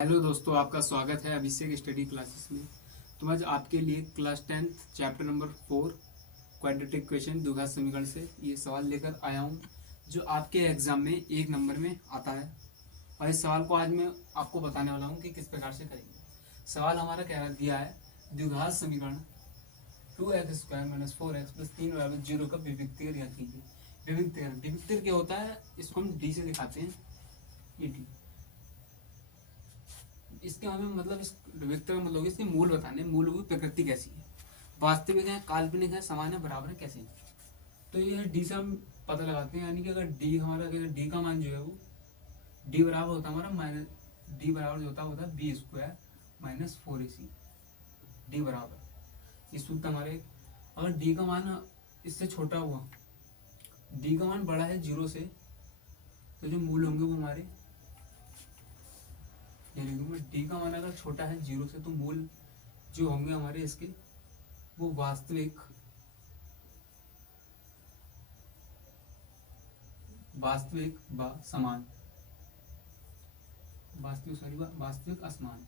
Hello दोस्तों, आपका स्वागत है अभिषेक स्टडी क्लासेस में। तो मैं आज आपके लिए class 10th chapter number 4 quadratic equation द्विघात समीकरण से ये सवाल लेकर आया हूँ, जो आपके एग्जाम में 1 नंबर में आता है। और इस सवाल को आज मैं आपको बताने वाला हूँ कि किस प्रकार से करेंगे। सवाल हमारा कह दिया है, द्विघात समीकरण 2x² - 4x + 3 = 0 का विविक्तीय कीजिए। विविक्तीय क्या होता है, इसको हम डी से दिखाते हैं। ये डी, इसके हमें मतलब इस विविधता का मतलब इसके मूल बताने, मूल की प्रकृति कैसी है, वास्तविक है, काल्पनिक है, समान है, बराबर है, कैसे है। तो ये डी से हम पता लगाते हैं, यानी कि अगर डी हमारा, अगर डी का मान जो है वो डी बराबर होता है हमारा माइनस, डी बराबर जो होता है b² - 4ac। डी बराबर इस सूत्र हमारे, अगर डी का मान इससे छोटा हुआ, डी का मान बड़ा है 0 से, तो जो मूल होंगे वो हमारे, डी का मान अगर छोटा है 0 से, तो मूल जो होंगे हमारे इसके वो वास्तविक व समान, वास्तविक असमान।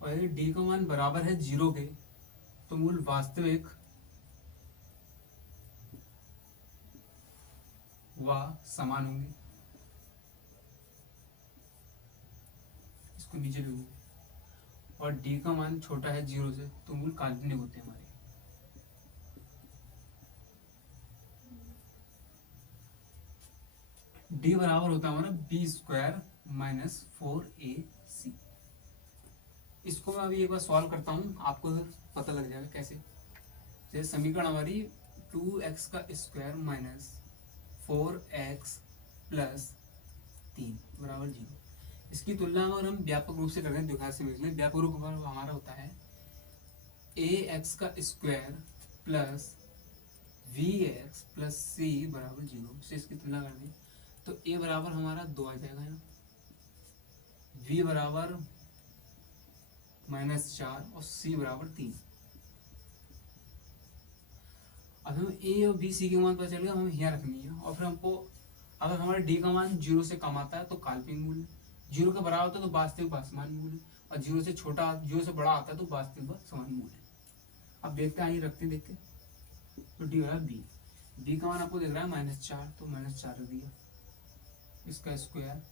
और यदि डी का मान बराबर है 0 के, तो मूल वास्तविक व समान होंगे। इसको नीचे लिखो। और डी का मान छोटा है 0 से, तो मूल काल्पनिक होते हैं हमारे। डी बराबर होता है हमारा b² - 4ac। इसको मैं अभी एक बार सॉल्व करता हूँ, आपको पता लग जाएगा कैसे। जैसे समीकरण हमारी 2x² - 4x + 3 = 0। इसकी तुलना अगर हम व्यापक रूप से करते हैं, द्विघात समीकरण में व्यापक रूप हमारा होता है ax² + vx + c = 0 से इसकी तुलना कर दें, तो a बराबर हमारा 2 आ जाएगा यहाँ, v बराबर -4 और c बराबर 3। अब हमें a और b c के मान पता चल गया, हमें यहाँ रखनी है। और फिर हमको, अगर हमारे d का मान 0 से कम आता है तो काल्पनिक मूल्य, 0 के बराबर होता है तो वास्तविक व असमान मूल्य, और 0 से बड़ा आता है तो वास्तविक व समान मूल्य। अब देखते हैं, आइए रखते हैं, देखते हैं। तो डी बराबर बी का मान आपको दिख रहा है -4, तो -4 रख दिया, इसका स्क्वायर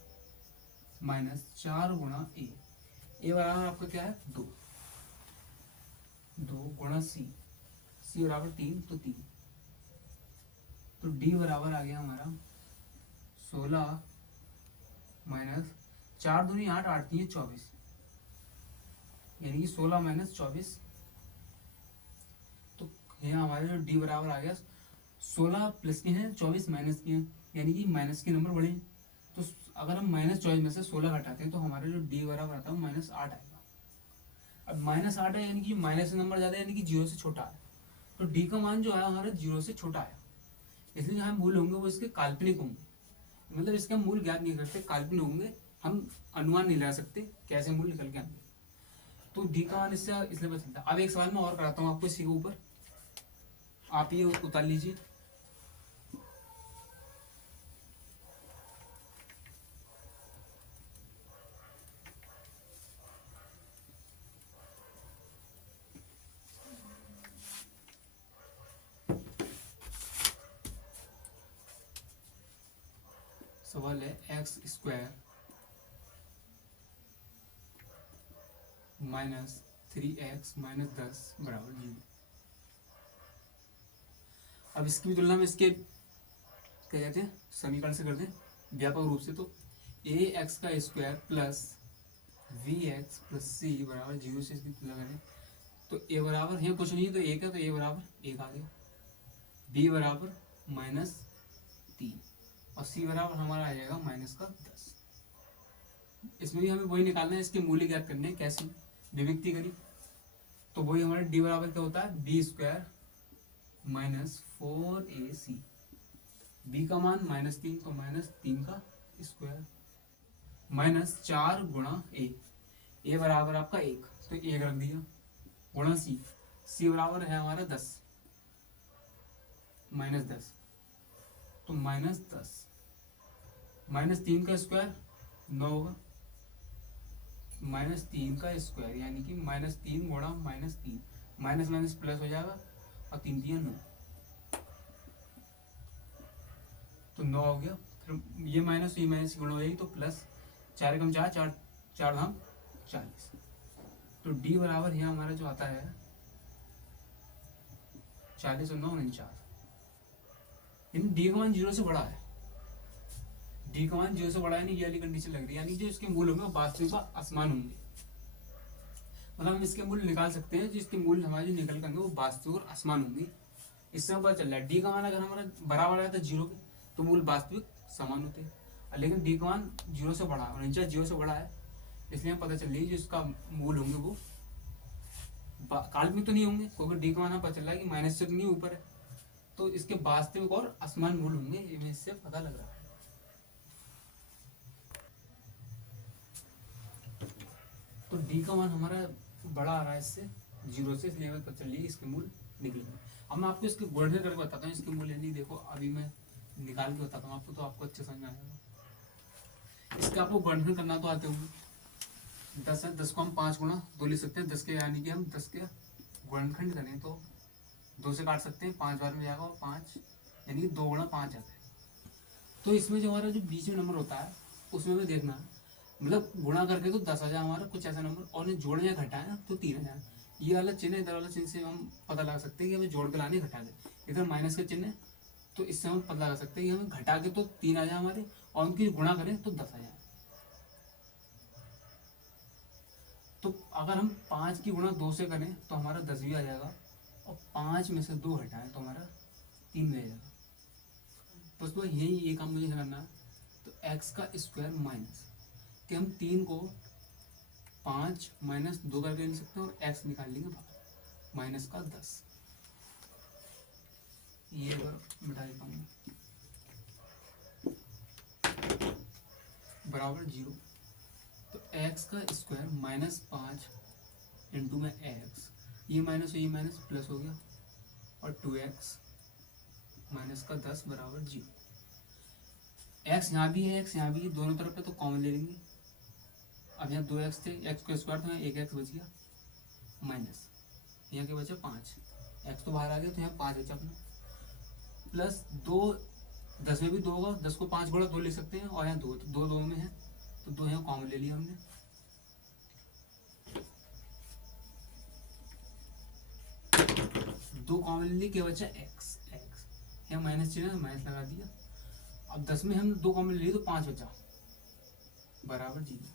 -4 गुणा ए बराबर आपका क्या है 2 गुणा सी बराबर 3, तो 3। तो डी बराबर आ गया हमारा 16 - 4 दूनी 8, 8 3 24, यानी कि 16 - 24। तो यहाँ हमारे जो डी बराबर आ गया, 16 प्लस के हैं, 24 माइनस के हैं, यानी कि माइनस के नंबर बड़े हैं। तो अगर हम -24 में से 16 घटाते हैं, तो हमारे जो डी बराबर आता है -8 आएगा। अब -8 है, यानी कि माइनस से नंबर ज्यादा, यानी कि 0 से छोटा है। तो डी का मान जो आया हमारा 0 से छोटा आया, इसलिए जहाँ मूल होंगे वो इसके काल्पनिक होंगे। मतलब इसका मूल ज्ञात नहीं करते, काल्पनिक होंगे, हम अनुमान नहीं लगा सकते कैसे मूल निकल के आएंगे। तो डी का मान इससे इसलिए पता चलता है। अब एक सवाल मैं और कराता हूँ आपको इसी के ऊपर, आप ये उतार लीजिए। सवाल है x² - 3x - 10 = 0। अब इसकी भी तुलना में इसके क्या कहते हैं, समीकरण से करते हैं व्यापक रूप से। तो ax² + vx + c = 0 से इसकी तुलना करें, तो a बराबर, यहाँ कुछ नहीं है तो 1 है, तो a बराबर 1 आ गया, b बराबर -3 और c बराबर हमारा आ जाएगा -10। इसमें भी हमें वही निकालना है, इसके मूल्य ज्ञात करने हैं। कैसे विविक्ति करी, तो वही हमारे डी बराबर क्या होता है b² - 4ac, b का मान -3, तो -3 का स्क्वायर -4 गुणा ए बराबर आपका 1, तो 1 रख दिया, गुणा सी बराबर है हमारा 10 -10, तो -10, -3 का स्क्वायर 9 होगा, -3 का स्क्वायर यानी कि -3 गुणा -3, माइनस माइनस प्लस हो जाएगा और 3 3 9, तो 9 हो गया। फिर ये माइनस गुणा हो जाएगी तो प्लस, 4 कम 4, 4 4 धाम 40। तो डी बराबर यहाँ हमारा जो आता है 40 और 9 49, यानी डी का मान 0 से बड़ा है। डी का मान 0 से बड़ा है, नहीं ये वाली कंडीशन लग रही है, यानी जो इसके मूल होंगे वो वास्तविक व असमान होंगे। मतलब हम इसके मूल्य निकाल सकते हैं, जिसके मूल्य हमारे जो निकल करके वो वास्तविक और असमान होंगे। इससे पता चल रहा है डी का मान अगर हमारा बराबर आया था 0 के तो मूल वास्तविक समान होते हैं, लेकिन डी का मान 0 से बड़ा है और नीचे 0 से बड़ा है, इसलिए पता चल रही है जो इसका मूल होंगे वो काल्पनिक तो नहीं होंगे, क्योंकि डी का मान पता चल रहा है कि माइनस से नहीं ऊपर है, तो इसके वास्तविक और असमान मूल होंगे, ये इससे पता लग रहा है। तो डी का मान हमारा बड़ा आ रहा है इससे 0 से, इसलिए हमें पता चल रही है इसके मूल निकलेंगे। अब मैं आपको इसके गुणन करके बताता हूँ इसके मूल्य, नहीं देखो अभी मैं निकाल के बताता हूँ आपको, तो आपको अच्छे समझ में आएगा। इसका आपको गुणन करना तो आते होंगे, 10 है, 10 को हम 5 गुणा 2 लिख सकते हैं, 10 के यानी कि हम 10 के गुणनखंड करें तो 2 से काट सकते हैं, 5 बार में जाएगा और 5 यानी कि 2 गुणा 5 आता है। तो इसमें जो हमारा जो बीच में नंबर होता है उसमें हमें देखना है, मतलब गुणा करके तो 10 आ जाए हमारा कुछ ऐसा नंबर, और जोड़े या घटाए तो 3 आ जाए। ये वाला चिन्ह इधर वाला चिन्ह से हम पता लगा सकते हैं कि हमें जोड़ के लाने घटा के, इधर माइनस का चिन्ह है तो इससे हम पता लगा सकते हैं कि हमें घटा के तो 3 आ जाए हमारे, और उनकी गुणा करें तो 10 आ जाए। तो अगर हम 5 की गुणा 2 से करें तो हमारा 10 भी आ जाएगा, और 5 में से 2 हटाएं तो हमारा 3 भी आ जाएगा। तो उसमें यही ये काम मुझे करना है। तो x का स्क्वायर माइनस कि हम 3 को 5 माइनस 2 करके लिख सकते हैं और x निकाल लेंगे बाहर, माइनस का 10, ये अगर मिटा देता हूँ बराबर 0। तो x का स्क्वायर -5 इंटू में x, ये माइनस ये माइनस प्लस हो गया, और 2x माइनस का 10 बराबर 0। x यहाँ भी है, x यहाँ भी है, दोनों तरफ है तो कॉमन ले लेंगे। अब यहाँ 2x थे, x का स्क्वायर था, 1x बच गया, माइनस यहाँ के बचे 5, x तो बाहर आ गया तो यहाँ 5 बचा अपना, प्लस 2, 10 में भी 2 होगा, 10 को 5 गुणा 2 ले सकते हैं, और यहाँ 2 तो 2 में है तो 2 यहाँ कॉमन ले लिया हमने। दो कॉमन ले लिए, क्या बचा x, यहाँ माइनस चिन्ह माइनस लगा दिया। अब 10 में हम 2 कॉमन ले लिए तो 5 बचा बराबर 0,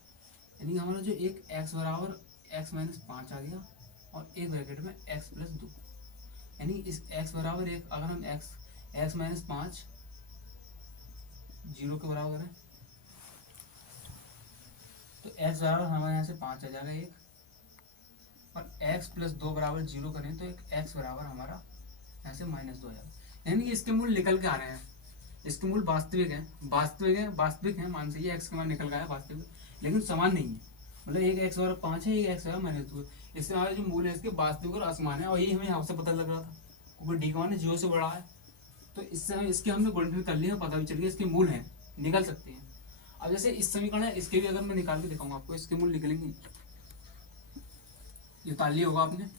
यानी हमारा जो एक x बराबर x माइनस 5 आ गया, और एक ब्रैकेट में x प्लस 2, यानी इस x बराबर 1 अगर हम x माइनस 5 0 के बराबर है तो x बराबर हमारे यहाँ से 5 आ जाएगा 1, और x प्लस 2 बराबर 0 करें तो एक x बराबर हमारा यहाँ से -2 आ जाएगा, यानी कि इसके मूल निकल के आ रहे हैं, इसके मूल वास्तविक है, वास्तविक है मान से x के मान निकल गया है वास्तविक, लेकिन समान नहीं है, मतलब एक x बराबर 5 है, एक x बराबर -2 है, इससे हमारे जो मूल है इसके वास्तविक और असमान है, और यही हमें यहाँ से पता लग रहा था क्योंकि डी का मान 0 से बड़ा है, तो इससे हम इसके हमने गुणनखंड कर लिया, पता भी चल गया इसके मूल हैं, निकल सकते हैं। अब जैसे इस समीकरण है इसके भी अगर मैं निकाल के दिखाऊंगा आपको, इसके मूल निकलेंगे, ये उतार लिया होगा आपने।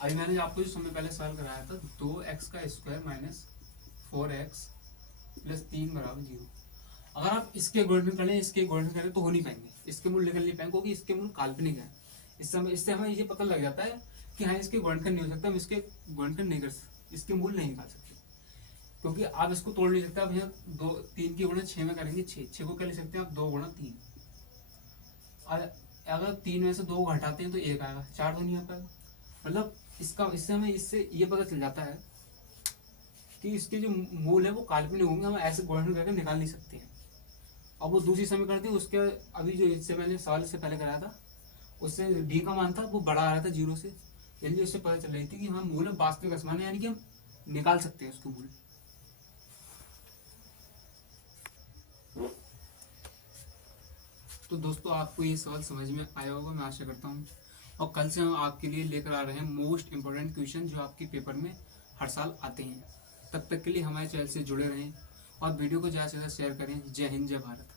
अभी मैंने आपको जो समय पहले सवाल कराया था 2x का स्क्वायर माइनस 4x प्लस 3 बराबर 0, अगर आप इसके गुणनखंड करें इसके गुणनखंड करें तो हो नहीं पाएंगे, इसके मूल निकल नहीं पाएंगे क्योंकि इसके मूल काल्पनिक है। इससे हमें ये पता लग जाता है कि हाँ इसके गुणनखंड नहीं हो सकता, हम इसके गुणनखंड नहीं कर सकते, इसके मूल नहीं निकाल सकते, क्योंकि आप इसको तोड़ नहीं सकते। आप यहाँ 2 3 की गुणा 6 में करेंगे, 6 को क्या ले सकते हैं आप 2 गुणा 3, और अगर 3 में से 2 घटाते हैं तो 1 आएगा, 4 तो नहीं आ पाएगा, मतलब इससे हमें इससे ये पता चल जाता है कि इसके जो मूल है वो काल्पनिक होंगे, हम ऐसे गुणनखंड करके निकाल नहीं सकते हैं। अब वो दूसरी समीकरण थी उसके, अभी जो इससे मैंने सवाल इससे पहले कराया था उससे डी का मान था वो बड़ा आ रहा था 0 से, यानी उससे पता चल रही थी कि हाँ मूल वास्तविक असमान है, यानी कि हम निकाल सकते हैं उसके मूल। तो दोस्तों आपको ये सवाल समझ में आया होगा मैं आशा करता हूँ, और कल से हम आपके लिए लेकर आ रहे हैं मोस्ट इंपॉर्टेंट क्वेश्चन जो आपके पेपर में हर साल आते हैं। तब तक के लिए हमारे चैनल से जुड़े रहें और वीडियो को ज़्यादा से ज़्यादा शेयर करें। जय हिंद, जय भारत।